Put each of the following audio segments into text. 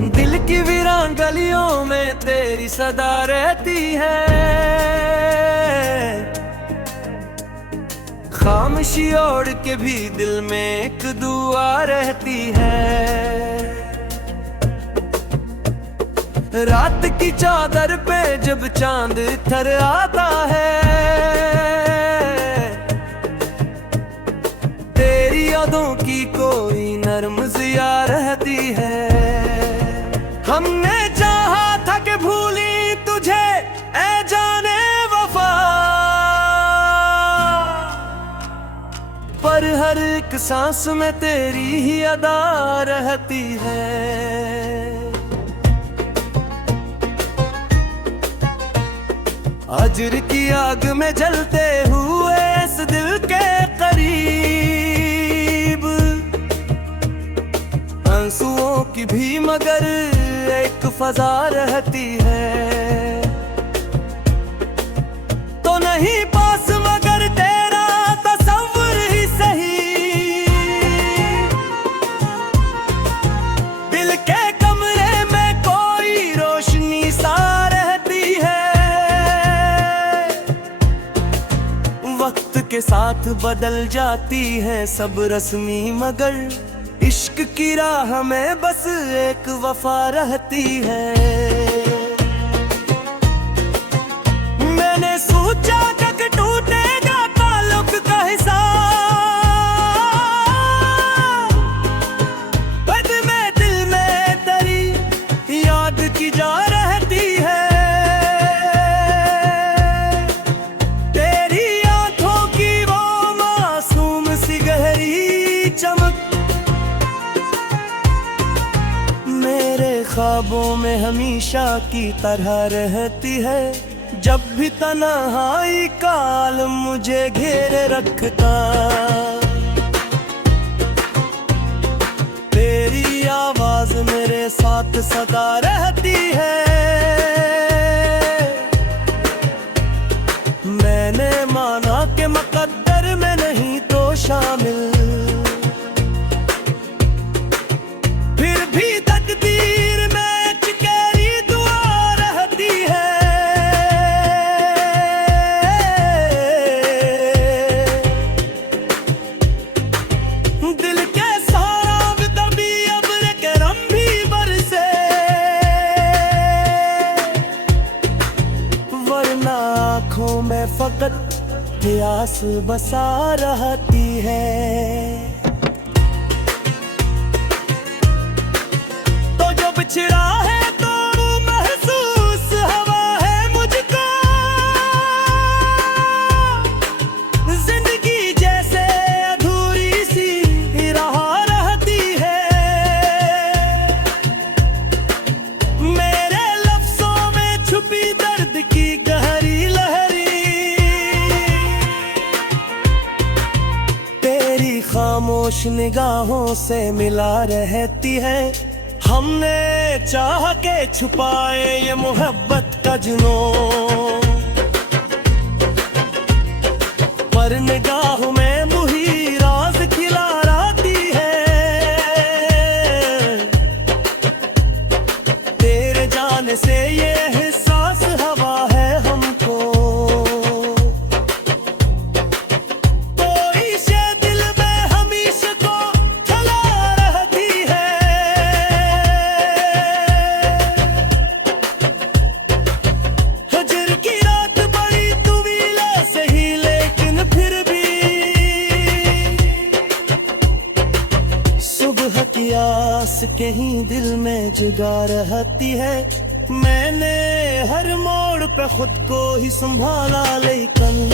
दिल की वीरान गलियों में तेरी सदा रहती है। खामोशी ओढ़ के भी दिल में एक दुआ रहती है। रात की चादर पे जब चांद इतर आता है, तेरी यादों की कोई नर्म जिया रहती है। हमने चाहा था कि भूली तुझे ऐ जाने वफा, पर हर एक सांस में तेरी ही अदा रहती है। अजर की आग में जलते हुए इस दिल के करीब, आंसुओं की भी मगर एक फजा रहती है। तो नहीं पास मगर तेरा तस्वीर ही सही, दिल के कमरे में कोई रोशनी सा रहती है। वक्त के साथ बदल जाती है सब रस्मी, मगर इश्क की राह में बस एक वफा रहती है। मैंने सोचा तक टूटेगा ताल्लुक का हिसाब, बद में दिल में तेरी याद की जा रहती है। तेरी आंखों की वो मासूम सी गहरी चमक ख्वाबों में हमेशा की तरह रहती है। जब भी तन्हाई का आलम मुझे घेरे रखता, तेरी आवाज मेरे साथ सदा रहती है। मैंने माना कि मुकद्दर में नहीं तो शामिल, फिर भी तकदीर में तेरी दुआ रहती है। दिल के सारा कभी अब्र के रम भी बरसे, वरना आँखों में फकत प्यास बसा रहती है। बिछड़ा है तो महसूस हवा है मुझको, जिंदगी जैसे अधूरी सी रहा रहती है। मेरे लफ्जों में छुपी दर्द की गहरी लहरी, तेरी खामोश निगाहों से मिला रहती है। हमने चाह के छुपाए ये मोहब्बत का जुनून, पर निगाह में मुही राज खिला रहती है। तेरे जाने से ये एहसास हवा है हमको, कोई शे दिल में हमेशा को चला रहती है। आस कहीं दिल में जगा रहती है। मैंने हर मोड़ पे खुद को ही संभाला, लेकिन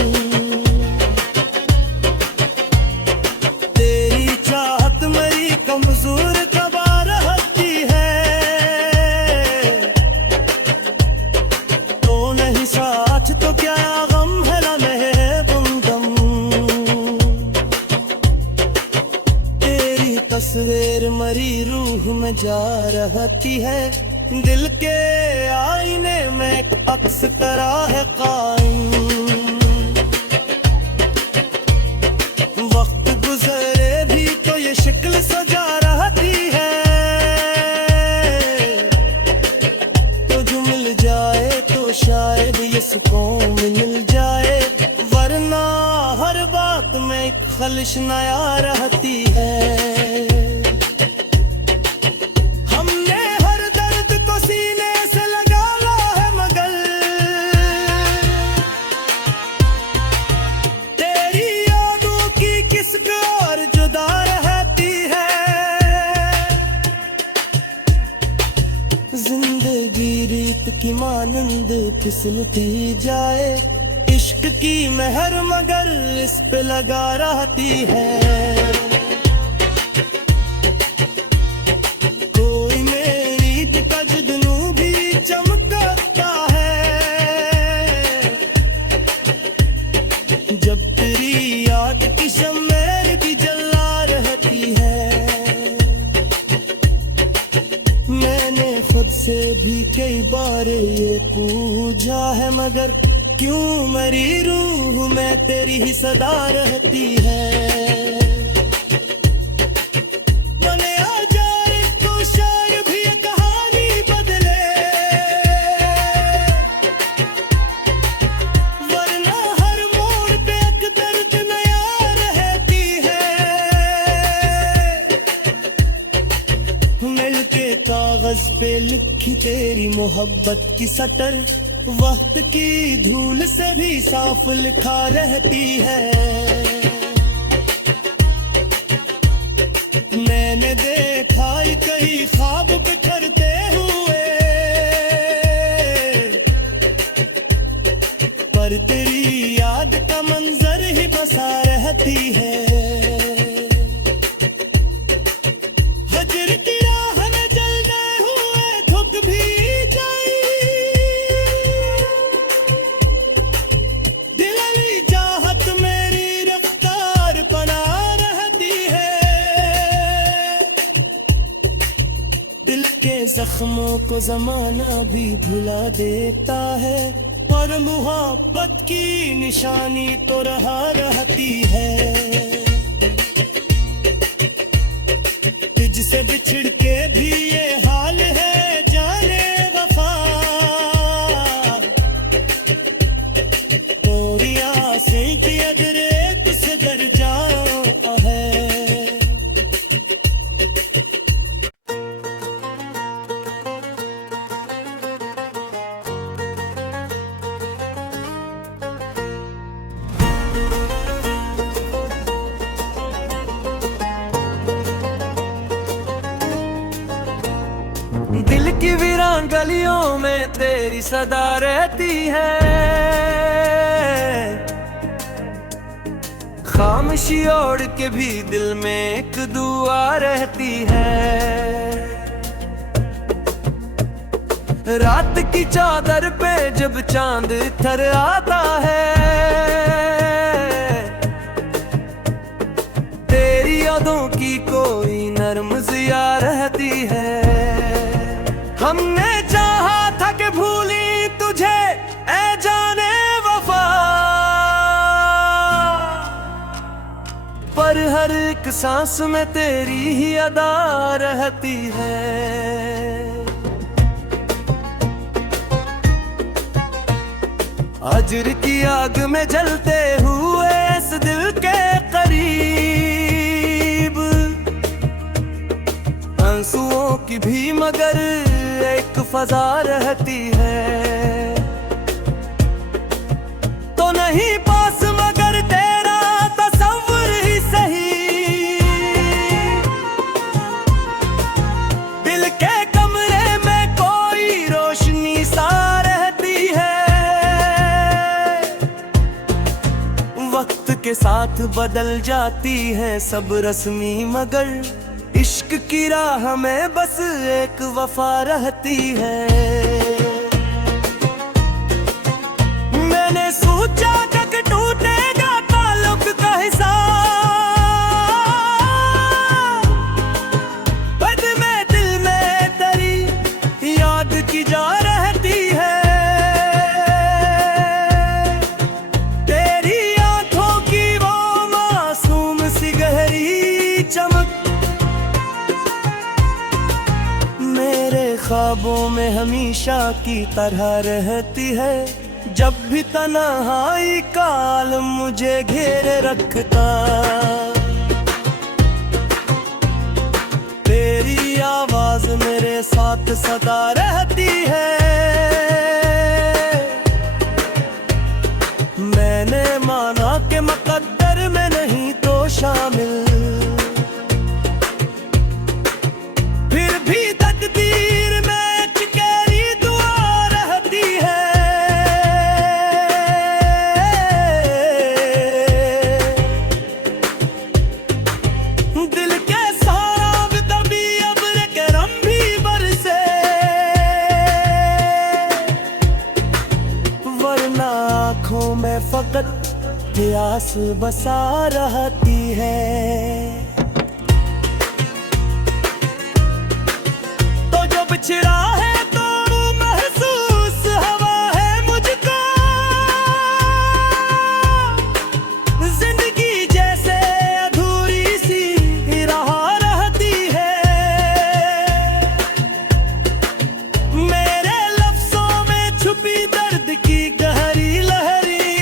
तेरी चाहत मेरी कमजोर कबा रहती है। तो नहीं साथ तो क्या गम है लम्हे गुमगम, तेरी तस्वीर मरी रूह में जा रहती है। दिल के आईने में अक्स करा है कायम, वक्त गुजरे भी तो ये शक्ल सजा रहती है। खालिश नया रहती है। हमने हर दर्द को सीने से लगाया है मगर तेरी यादों की किसको और जुदा रहती है। जिंदगी रीत की मानंद फिसलती जाए, इश्क की मेहर मगर इस पे लगा रहती है। कोई मेरी का जुगनू भी चमकता है, जब तेरी याद की शम्मेर की जला रहती है। मैंने खुद से भी कई बार ये पूछा है मगर क्यों मेरी रूह में तेरी ही सदा रहती है। मने आजार तो शायर भी ये कहानी बदले, वरना हर मोड़ पे एक दर्द नया रहती है। मिलके कागज पे लिखी तेरी मोहब्बत की सटर, वक्त की धूल से भी साफ लिखा रहती है। मैंने देखा कई ख्वाब बिखरते हुए, पर तेरी याद का मंजर ही बसा रहती है। हजर की राह में चलते हुए थक भी जख्मों को जमाना भी भुला देता है, और मुहब्बत की निशानी तो रहा रहती है। तुझसे बिछड़ के भी ये हाल है जाने वफा, तोरी आसें की अजरे तुझसे डर जाओ है। दिल की वीरान गलियों में तेरी सदा रहती है, खामोशी ओढ़ के भी दिल में एक दुआ रहती है। रात की चादर पे जब चांद थर आता है, तेरी यादों की कोई नर्म ज़िया रहती है। हमने चाहा था कि भूली तुझे ऐ जाने वफा, पर हर एक सांस में तेरी ही अदा रहती है। अजर की आग में जलते हुए इस दिल के करीब, आंसुओं की भी मगर एक फजा रहती है। तो नहीं पास मगर तेरा तस्वीर ही सही, दिल के कमरे में कोई रोशनी सा रहती है। वक्त के साथ बदल जाती है सब रस्मी मगर इश्क की राह में बस एक वफा रहती है। मैंने सोचा तक टूटेगा ताल्लुक का हिसाब, बद में दिल में तेरी याद की जा रहती है। तेरी आंखों की वो मासूम सी गहरी चमक ख्वाबों में हमेशा की तरह रहती है। जब भी तन्हाई का आलम मुझे घेरे रखता तेरी आवाज मेरे साथ सदा रहती है। मैंने माना कि मुकद्दर में नहीं तो शामिल, फिर भी तकदीर में एक गहरी दुआ रहती है। दिल के सारा तभी अब्र करम भी बरसे, वरना आँखों में फकत प्यास बसा रहती है। तो जो बिछड़ा है तो महसूस हवा है मुझको, जिंदगी जैसे अधूरी सी रहा रहती है। मेरे लफ्जों में छुपी दर्द की गहरी लहरी,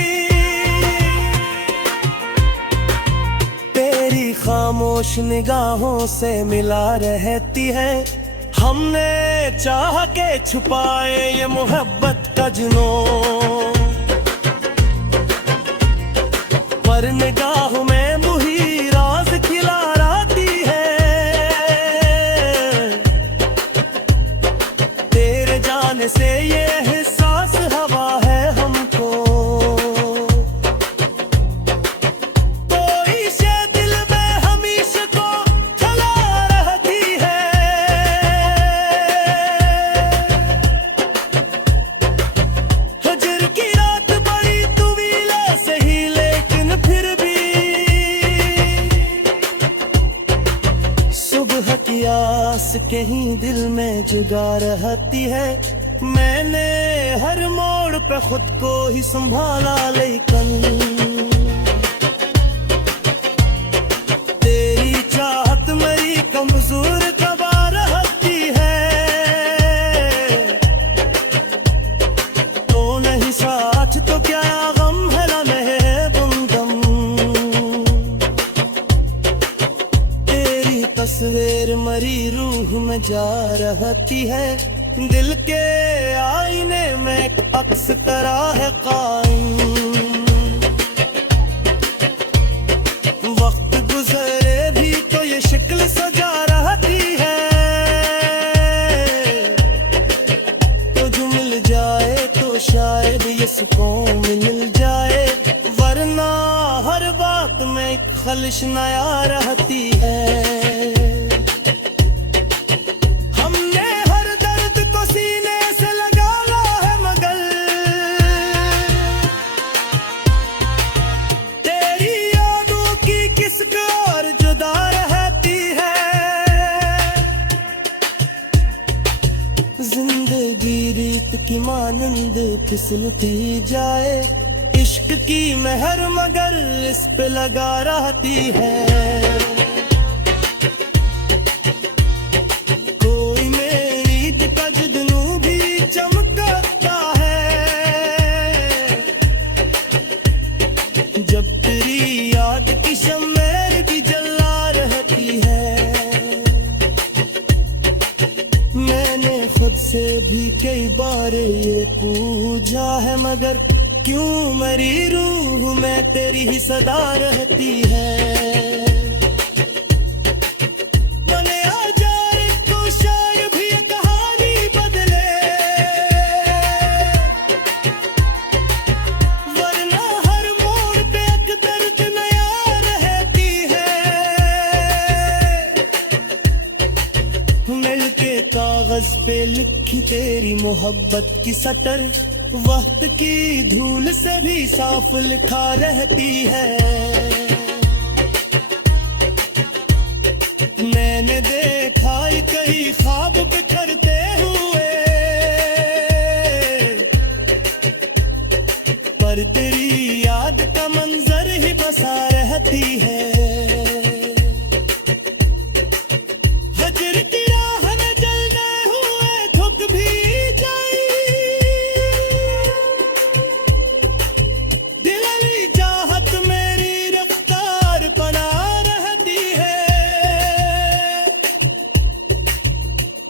तेरी खामोश निगाहों से मिला रहती है। हमने चाह के छुपाए ये मोहब्बत का जुनून, पर निगाह में मुही राज खिला रहती है। तेरे जाने से ये एहसास हवा है हमको, कोई शे दिल में हमेशा को चला रहती है। हजर की रात बड़ी तवील सही, लेकिन फिर भी सुबह की आस कहीं दिल में जुगा रहती है। मैंने हर मोड़ पे खुद को ही संभाला, लेकिन तेरी चाहत मेरी कमजोर कबा रहती है। तो नहीं साथ तो क्या गम है लम्हे गुमगम, तेरी तस्वीर मरी रूह में जा रहती है। दिल के आईने में अक्स करा है कायम, वक्त गुजरे भी तो ये शक्ल सजा रहती है। तो जो मिल जाए तो शायद ये सुकून मिल जाए, वरना हर बात में एक खलिश नया रहती है। हमने हर दर्द को सीने से लगाया है, मगर तेरी यादों की किसक और जुदा रहती है। जिंदगी रीत की मानंद फिसलती जाए, इश्क की मेहर मगर इस पे लगा रहती है। कोई मेरी का जुगनू भी चमकता है, जब तेरी याद की शम्मेर भी जला रहती है। मैंने खुद से भी कई बार ये पूछा है, मगर क्यों मेरी रूह में तेरी ही सदा रहती है। मने आजार तो शायर भी ये कहानी बदले, वरना हर मोड़ पे एक दर्द नया रहती है। मिलके कागज पे लिखी तेरी मोहब्बत की सतर, वक्त की धूल से भी साफ लिखा रहती है। मैंने देखा ही कई ख्वाब बिखरते हुए, पर तेरी याद का मंजर ही बसा रहती है। हजर की राह में जलते हुए थक भी जाई, दिली चाहत मेरी रफ्तार बना रहती है।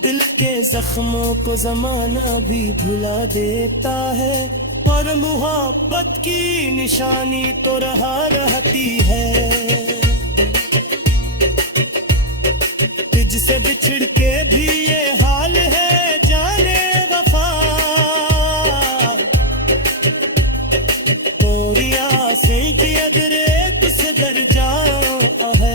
दिल के जख्मों को जमाना भी भुला देता है, और मोहब्बत की निशानी तो रहती है। तुझसे बिछड़ के भी ये हाल है जाने वफा, तोरी आसें की अदरे किस दर्जा है।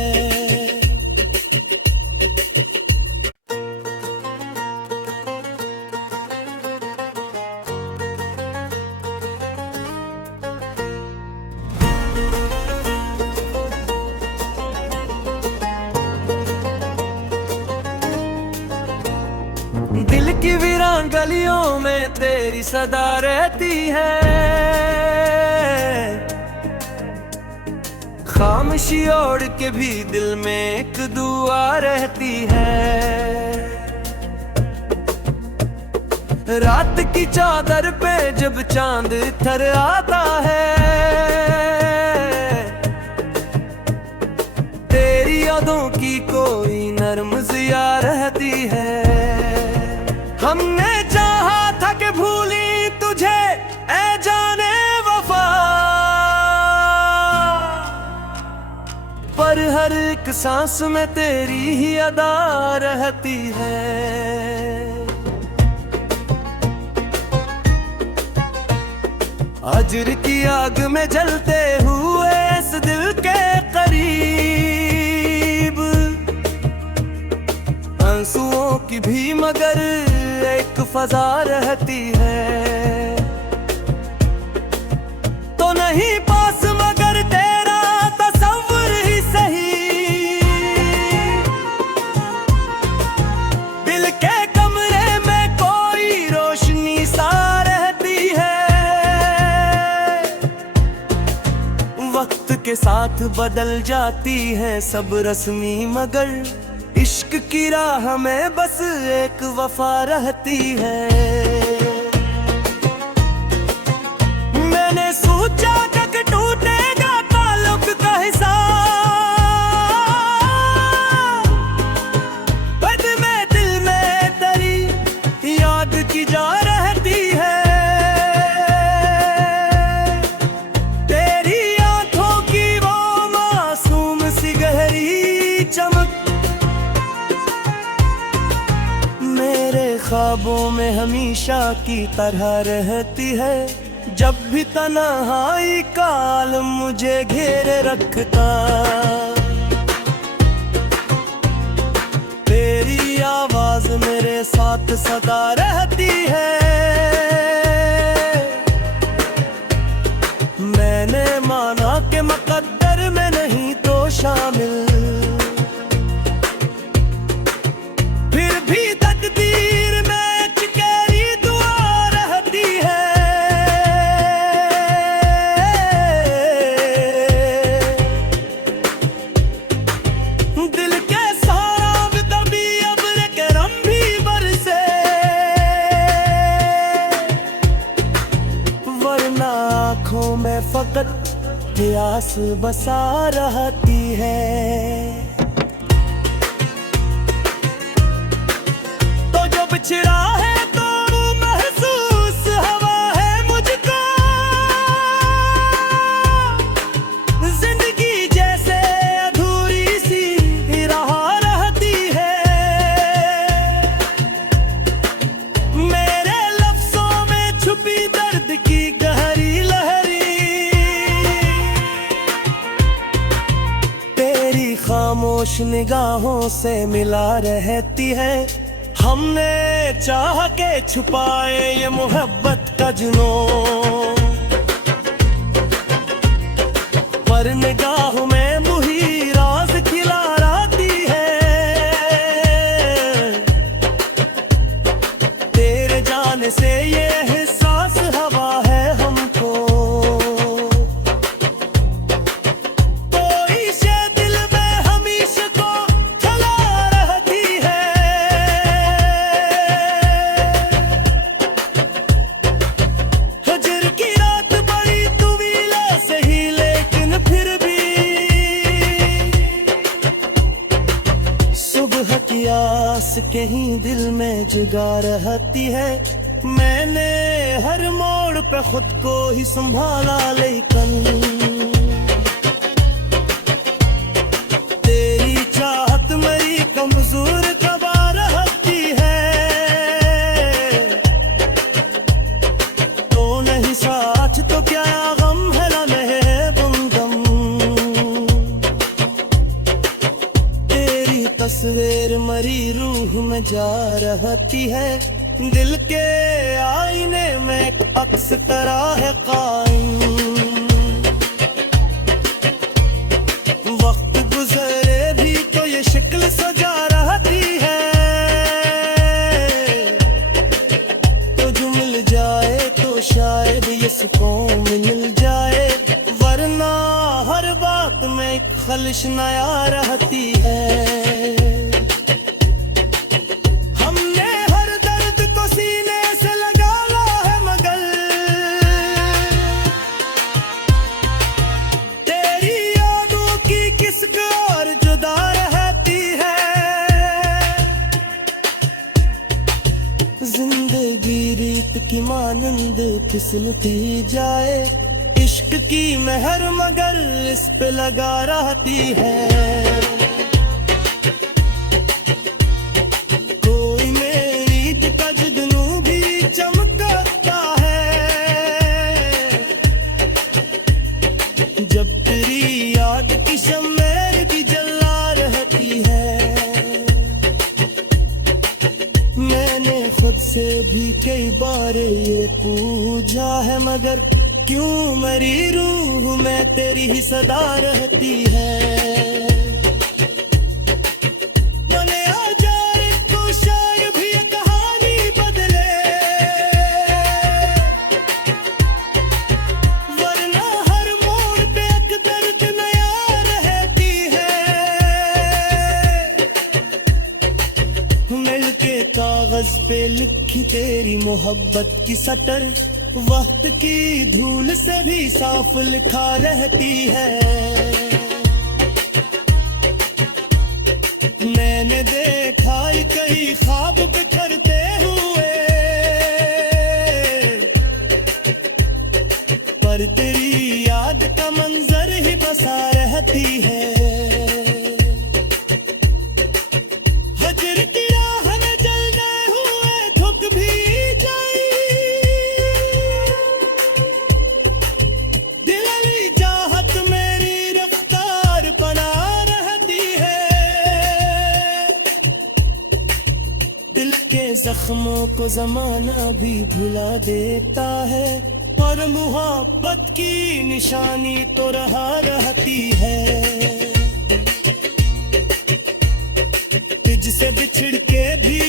दिल की वीरान गलियों में तेरी सदा रहती है, खामोशी ओढ़ के भी दिल में एक दुआ रहती है। रात की चादर पे जब चांद थर आता है, तेरी यादों की कोई नर्म ज़िया रहती है। हमने चाहा था कि भूली तुझे ऐ जाने वफा, पर हर एक सांस में तेरी ही अदा रहती है। अजर की आग में जलते हुए इस दिल के करीब, आंसुओं की भी मगर एक फजा रहती है। तो नहीं पास मगर तेरा तस्वीर ही सही, दिल के कमरे में कोई रोशनी सा रहती है। वक्त के साथ बदल जाती है सब रस्मी, मगर इश्क की राह में बस एक वफा रहती है। मैंने सोचा जग टूटेगा ताल्लुक का हिसाब, बद में दिल में तेरी याद की जा रहती है। तेरी आंखों की वो मासूम सी गहरी चमक ख्वाबों में हमेशा की तरह रहती है। जब भी तन्हाई का आलम मुझे घेरे रखता, तेरी आवाज मेरे साथ सदा रहती है। मैंने माना कि मुकद्दर में नहीं तो शामिल, फिर भी तकदीर में चिकेरी दुआ रहती है। दिल के सारा तभी अब्र के रम भी बरसे, वरना आँखों में फकत प्यास बसा रहती है। बिछड़ा है तो महसूस हवा है मुझको, जिंदगी जैसे अधूरी सी राह रहती है। मेरे लफ्जों में छुपी दर्द की गहरी लहरी, तेरी खामोश निगाहों से मिला रहती है। हमने चाह के छुपाए ये मोहब्बत का जुनून, पर निगाह में मुही राज खिला रहती है। तेरे जाने से ये एहसास हवा है हमको, कोई शे दिल में हमेशा को चला रहती है। कहीं दिल में जगा रहती है। मैंने हर मोड़ पे खुद को ही संभाला, लेकिन तेरी चाहत मेरी कमजोर कबा रहती है। तो नहीं साथ तो क्या गम है लम्हे बुमदम, तेरी तस्वीर मरी रूह में जा रहती है। दिल के आईने में अक्स तरह है कायम, वक्त गुजरे भी तो ये शक्ल सजा रहती है। तो जो मिल जाए तो शायद ये सुकून मिल जाए, वरना हर बात में एक खलिश नया रहती है। जिंदगी रीत की मानंद फिसलती जाए, इश्क की मेहर मगर इस पे लगा रहती है। कोई मेरी का जुगनू भी चमकता है, जब तेरी याद की शम्मेर की जला रहती है। मैंने खुद से भी कई बार ये पूछा है, मगर क्यों मेरी रूह में तेरी ही सदा रहती है। बने आ जाए तो शायद भी ये कहानी बदले, वरना हर मोड़ पे एक दर्द नया रहती है। मिलके कागज पे लिखी तेरी मोहब्बत की सटर, वक्त की धूल से भी साफ लिखा रहती है। मैंने देखा कई ख्वाब बिखरते हुए, पर तेरी याद का मंजर ही बसा रहती है। दिल के जख्मों को जमाना भी भुला देता है, और मोहब्बत की निशानी तो रहा रहती है। तुझसे बिछड़ के भी